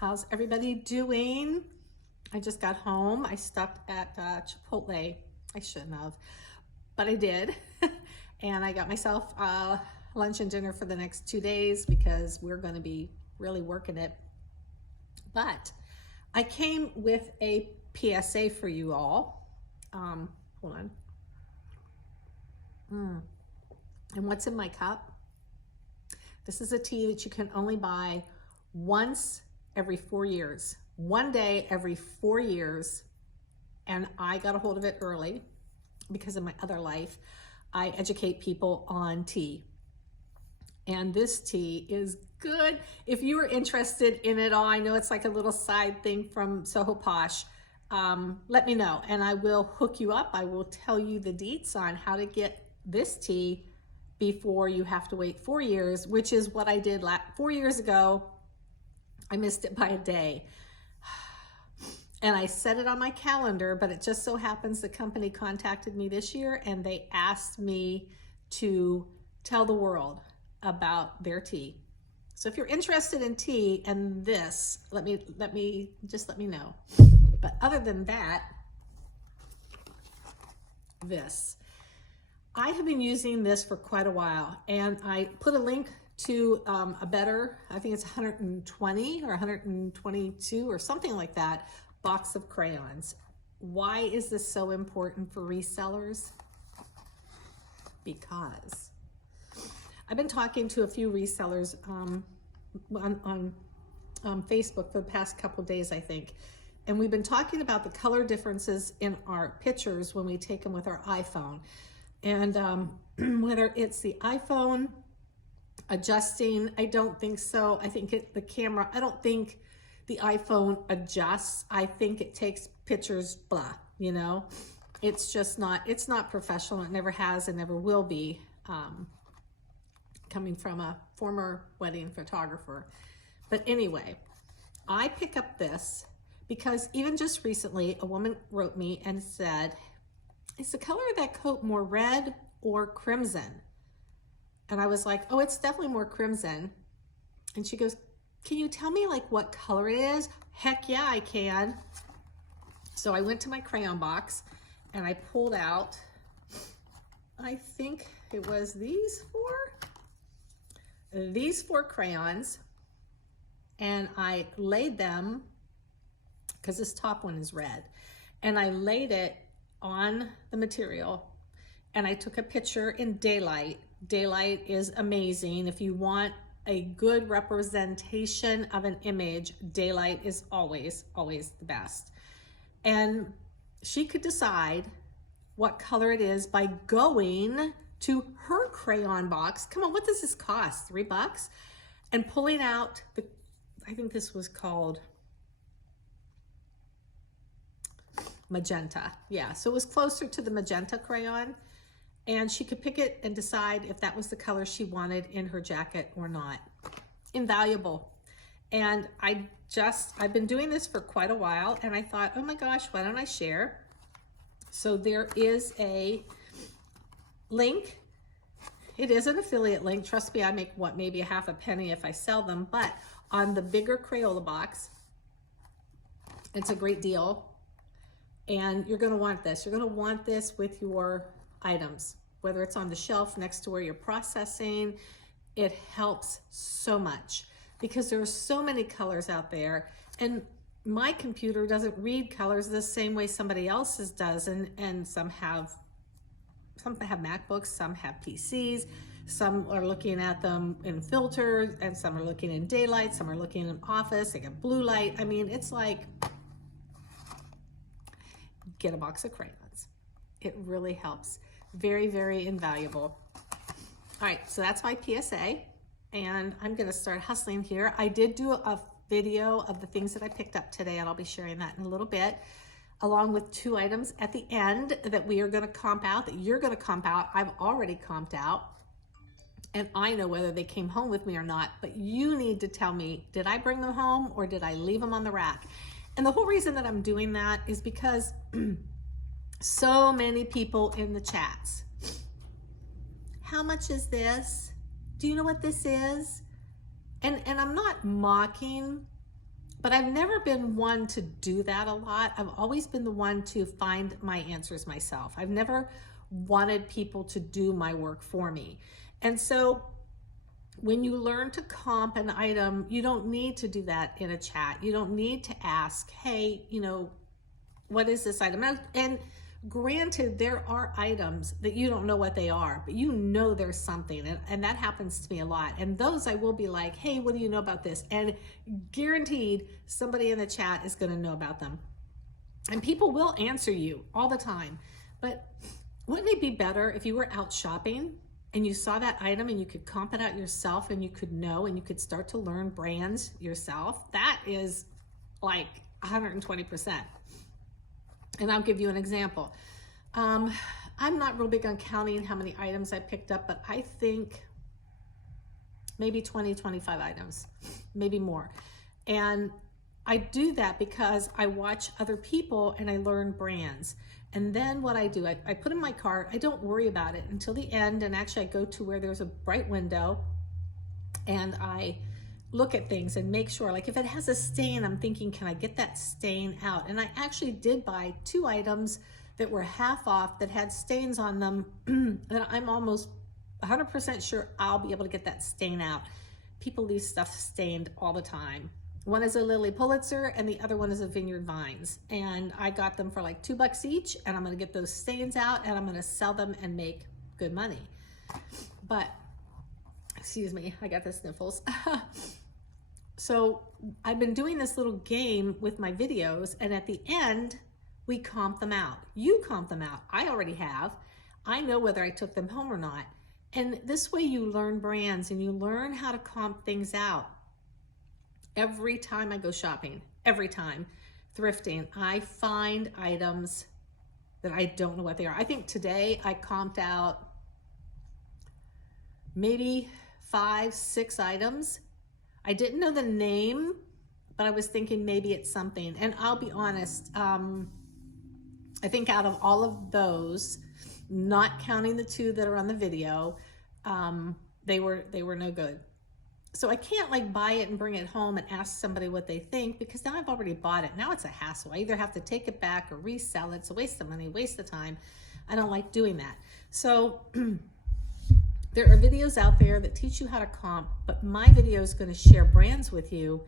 How's everybody doing? I just got home. I stopped at Chipotle. I shouldn't have, but I did. And I got myself lunch and dinner for the next 2 days because we're going to be really working it. But I came with a PSA for you all. Hold on. And what's in my cup? This is a tea that you can only buy once every 4 years. One day every 4 years. And I got a hold of it early because in my other life, I educate people on tea. And this tea is good. If you are interested in it all, I know it's like a little side thing from Soho Posh. Let me know and I will hook you up. I will tell you the deets on how to get this tea before you have to wait 4 years, which is what I did 4 years ago. I missed it by a day. And I set it on my calendar, but it just so happens the company contacted me this year and they asked me to tell the world about their tea. So if you're interested in tea and this, let me know. But other than that, this. I have been using this for quite a while and I put a link to a better, I think it's 120 or 122 or something like that, box of crayons. Why is this so important for resellers? Because I've been talking to a few resellers on Facebook for the past couple days, I think. And we've been talking about the color differences in our pictures when we take them with our iPhone. And whether it's the iPhone adjusting, I don't think so. I think the camera, I don't think the iPhone adjusts. I think it takes pictures, blah, you know. It's just not, it's not professional. It never has and never will be, coming from a former wedding photographer. But anyway, I pick up this because even just recently, a woman wrote me and said, is the color of that coat more red or crimson? And I was like, oh, it's definitely more crimson. And she goes, can you tell me like what color it is? Heck yeah, I can. So I went to my crayon box and I pulled out, I think it was these four crayons, and I laid them, because this top one is red, and I laid it on the material and I took a picture in daylight. Daylight is amazing. If you want a good representation of an image, daylight is always, always the best. And she could decide what color it is by going to her crayon box. Come on, what does this cost? $3? And pulling out the, I think this was called magenta. Yeah, so it was closer to the magenta crayon. And she could pick it and decide if that was the color she wanted in her jacket or not. Invaluable. And I've been doing this for quite a while and I thought, oh my gosh, why don't I share? So there is a link. It is an affiliate link. Trust me, I make maybe a half a penny if I sell them, but on the bigger Crayola box, it's a great deal. And you're gonna want this. You're gonna want this with your items, whether it's on the shelf next to where you're processing. It helps so much because there are so many colors out there, and my computer doesn't read colors the same way somebody else's does, and some have MacBooks, some have PCs, some are looking at them in filters, and some are looking in daylight, some are looking in office, they get blue light. I mean, it's like, get a box of crayons. It really helps. Very, very invaluable. All right, so that's my PSA, and I'm gonna start hustling here. I did do a video of the things that I picked up today, and I'll be sharing that in a little bit, along with 2 items at the end that we are gonna comp out, that you're gonna comp out. I've already comped out, and I know whether they came home with me or not, but you need to tell me, did I bring them home or did I leave them on the rack? And the whole reason that I'm doing that is because so many people in the chats. How much is this? Do you know what this is? And I'm not mocking But I've never been one to do that a lot. I've always been the one to find my answers myself. I've never wanted people to do my work for me. And so when you learn to comp an item, you don't need to do that in a chat. You don't need to ask, hey, you know, what is this item? And granted, there are items that you don't know what they are, but you know there's something, and that happens to me a lot. And those I will be like, hey, what do you know about this? And guaranteed somebody in the chat is going to know about them. And people will answer you all the time. But wouldn't it be better if you were out shopping and you saw that item and you could comp it out yourself and you could know and you could start to learn brands yourself? That is like 120%. And I'll give you an example. I'm not real big on counting how many items I picked up, but I think maybe 20, 25 items, maybe more. And I do that because I watch other people and I learn brands. And then what I do, I put in my cart, I don't worry about it until the end. And actually I go to where there's a bright window and I look at things and make sure, like if it has a stain, I'm thinking, can I get that stain out? And I actually did buy 2 items that were half off that had stains on them that I'm almost 100% sure I'll be able to get that stain out. People leave stuff stained all the time. One is a Lily Pulitzer and the other one is a Vineyard Vines. And I got them for like $2 each, and I'm gonna get those stains out and I'm gonna sell them and make good money. But excuse me, I got the sniffles. So I've been doing this little game with my videos, and at the end, we comp them out. You comp them out. I already have. I know whether I took them home or not. And this way you learn brands and you learn how to comp things out. Every time I go shopping, every time thrifting, I find items that I don't know what they are. I think today I comped out maybe 5, 6 items. I didn't know the name, but I was thinking maybe it's something. And I'll be honest, I think out of all of those, not counting the 2 that are on the video, they were no good. So I can't like buy it and bring it home and ask somebody what they think, because now I've already bought it. Now it's a hassle. I either have to take it back or resell it. It's a waste of money, waste of time. I don't like doing that. So there are videos out there that teach you how to comp, but my video is going to share brands with you,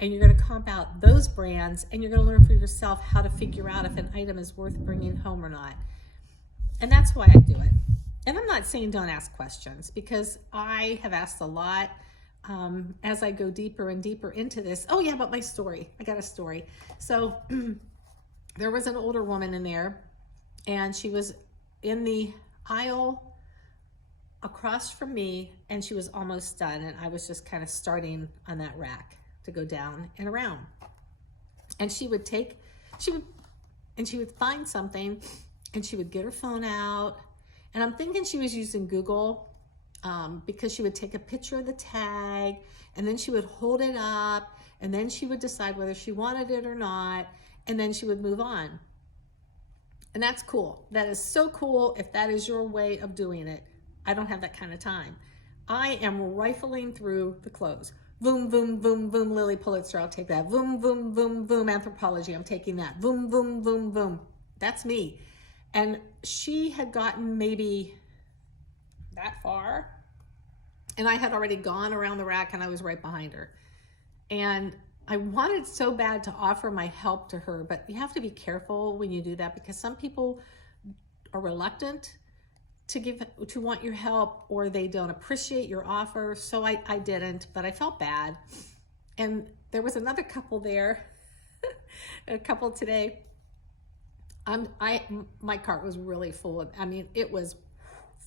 and you're going to comp out those brands, and you're going to learn for yourself how to figure out if an item is worth bringing home or not. And that's why I do it. And I'm not saying don't ask questions, because I have asked a lot as I go deeper and deeper into this. Oh yeah, but my story. I got a story. So there was an older woman in there, and she was in the aisle across from me, and she was almost done, and I was just kind of starting on that rack to go down and around. And she would find something, and she would get her phone out, and I'm thinking she was using Google, because she would take a picture of the tag, and then she would hold it up, and then she would decide whether she wanted it or not, and then she would move on. And that's cool. That is so cool if that is your way of doing it. I don't have that kind of time. I am rifling through the clothes. Boom, boom, boom, boom, Lily Pulitzer, I'll take that. Boom, boom, boom, boom, Anthropology, I'm taking that. Boom, boom, boom, boom. That's me. And she had gotten maybe that far, and I had already gone around the rack, and I was right behind her. And I wanted so bad to offer my help to her, but you have to be careful when you do that, because some people are reluctant to want your help, or they don't appreciate your offer. So I didn't, but I felt bad. And there was another couple there, a couple today. My cart was really full. I mean, it was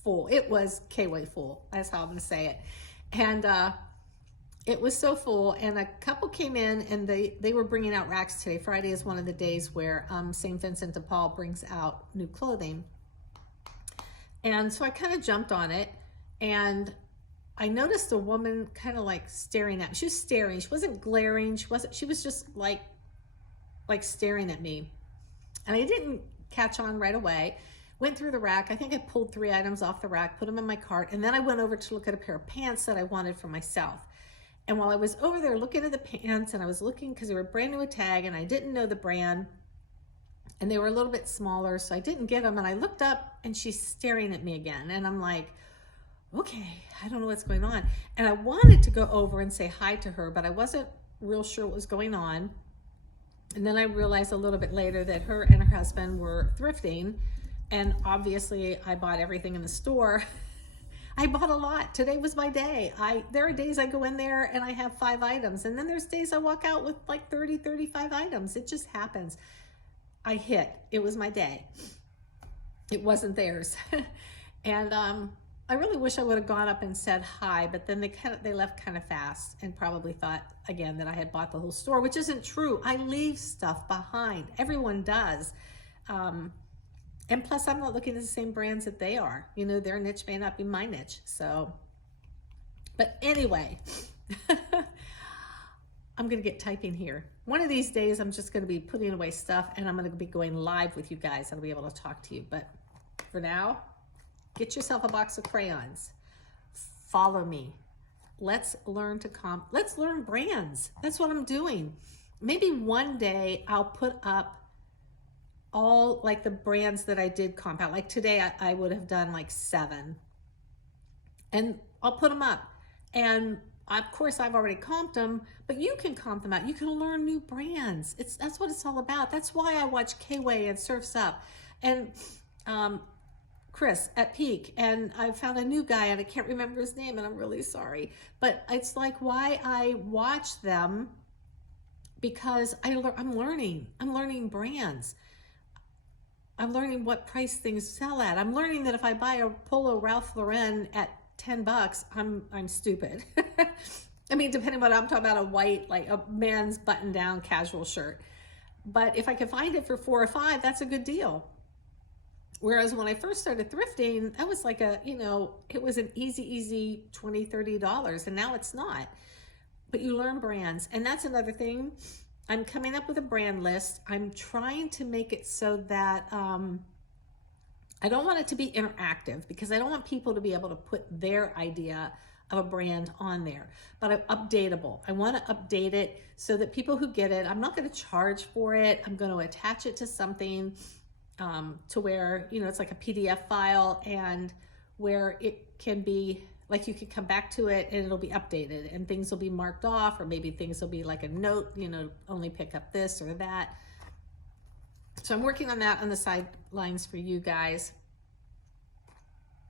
full. It was K-way full. That's how I'm going to say it. And it was so full. And a couple came in, and they were bringing out racks today. Friday is one of the days where St. Vincent de Paul brings out new clothing. And so I kind of jumped on it, and I noticed a woman kind of like staring at me. She was staring. She wasn't glaring. She was just like staring at me. And I didn't catch on right away. Went through the rack. I think I pulled 3 items off the rack, put them in my cart, and then I went over to look at a pair of pants that I wanted for myself. And while I was over there looking at the pants, and I was looking because they were brand new with tag, and I didn't know the brand, and they were a little bit smaller, so I didn't get them. And I looked up, and she's staring at me again, and I'm like, okay, I don't know what's going on. And I wanted to go over and say hi to her, but I wasn't real sure what was going on. And then I realized a little bit later that her and her husband were thrifting, and obviously I bought everything in the store. I bought a lot. Today was my day. There are days I go in there and I have 5 items, and then there's days I walk out with like 30, 35 items. It just happens. I hit. It was my day. It wasn't theirs. And I really wish I would have gone up and said hi, but then they left kind of fast and probably thought again that I had bought the whole store, which isn't true. I leave stuff behind. Everyone does. And plus, I'm not looking at the same brands that they are. You know, their niche may not be my niche. So, but anyway, I'm going to get typing here. One of these days, I'm just going to be putting away stuff, and I'm going to be going live with you guys. I'll be able to talk to you. But for now, get yourself a box of crayons. Follow me. Let's learn to let's learn brands. That's what I'm doing. Maybe one day I'll put up all like the brands that I did comp out. Like today I would have done like 7, and I'll put them up. And of course I've already comped them, but you can comp them out. You can learn new brands. That's what it's all about. That's why I watch K-Way and Surf's Up and Chris at Peak, and I found a new guy and I can't remember his name, and I'm really sorry, but it's like why I watch them, because I'm learning brands. I'm learning what price things sell at. I'm learning that if I buy a Polo Ralph Lauren at $10, I'm stupid. I mean, depending on what I'm talking about, a white, like a man's button-down casual shirt. But if I can find it for $4 or $5, that's a good deal. Whereas when I first started thrifting, that was like it was an easy $20, $30, and now it's not. But you learn brands, and that's another thing. I'm coming up with a brand list. I'm trying to make it so that I don't want it to be interactive, because I don't want people to be able to put their idea of a brand on there, but I'm updatable. I want to update it so that people who get it, I'm not going to charge for it. I'm going to attach it to something to where, it's like a PDF file, and where it can be like you can come back to it and it'll be updated, and things will be marked off, or maybe things will be like a note, only pick up this or that. So I'm working on that on the sidelines for you guys.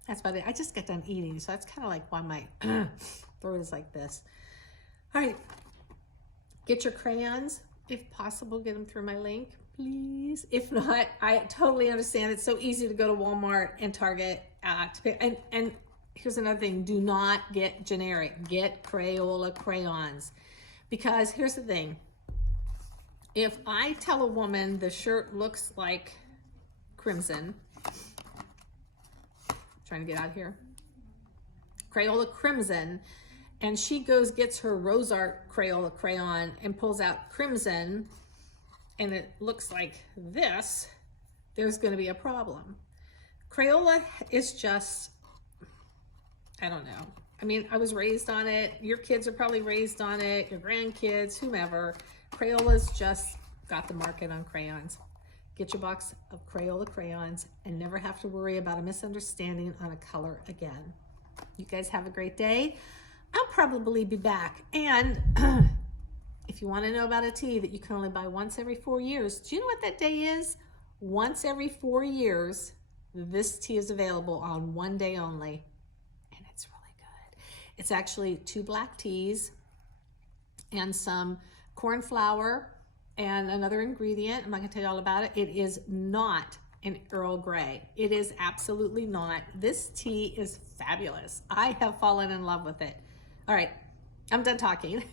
That's about it. I just got done eating, so that's kind of like why my throat is like this. All right, get your crayons. If possible, get them through my link, please. If not, I totally understand. It's so easy to go to Walmart and Target to pick, and here's another thing, do not get generic, get Crayola crayons. Because here's the thing, if I tell a woman the shirt looks like crimson, trying to get out here, Crayola crimson, and she gets her Rose Art Crayola crayon and pulls out crimson, and it looks like this, there's going to be a problem. Crayola is just, I don't know. I mean, I was raised on it. Your kids are probably raised on it. Your grandkids, whomever. Crayola's just got the market on crayons. Get your box of Crayola crayons and never have to worry about a misunderstanding on a color again. You guys have a great day. I'll probably be back. And if you want to know about a tea that you can only buy once every 4 years, do you know what that day is? Once every 4 years, this tea is available on one day only. It's really good. It's actually 2 black teas and some corn flour and another ingredient. I'm not going to tell you all about it. It is not an Earl Grey. It is absolutely not. This tea is fabulous. I have fallen in love with it. All right, I'm done talking.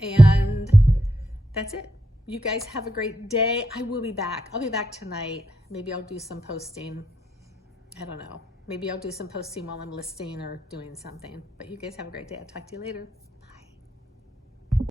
And that's it. You guys have a great day. I will be back. I'll be back tonight. Maybe I'll do some posting. I don't know. Maybe I'll do some posting while I'm listing or doing something. But you guys have a great day. I'll talk to you later.